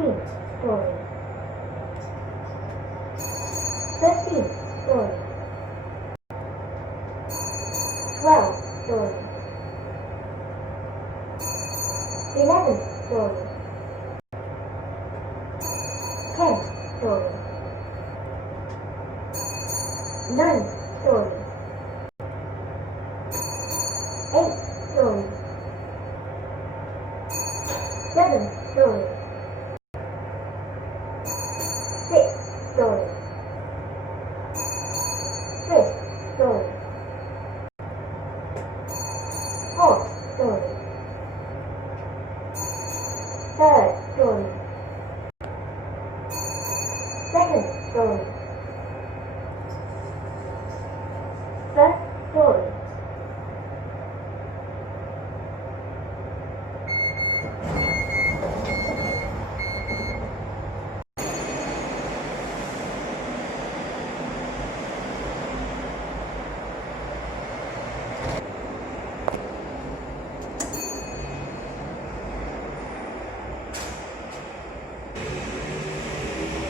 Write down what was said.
14th story. 15th story. 12th story. 11th story. 10th story. 9th story. 8th story. 7th story. 6th story. 5th story. 4th story. 3rd story.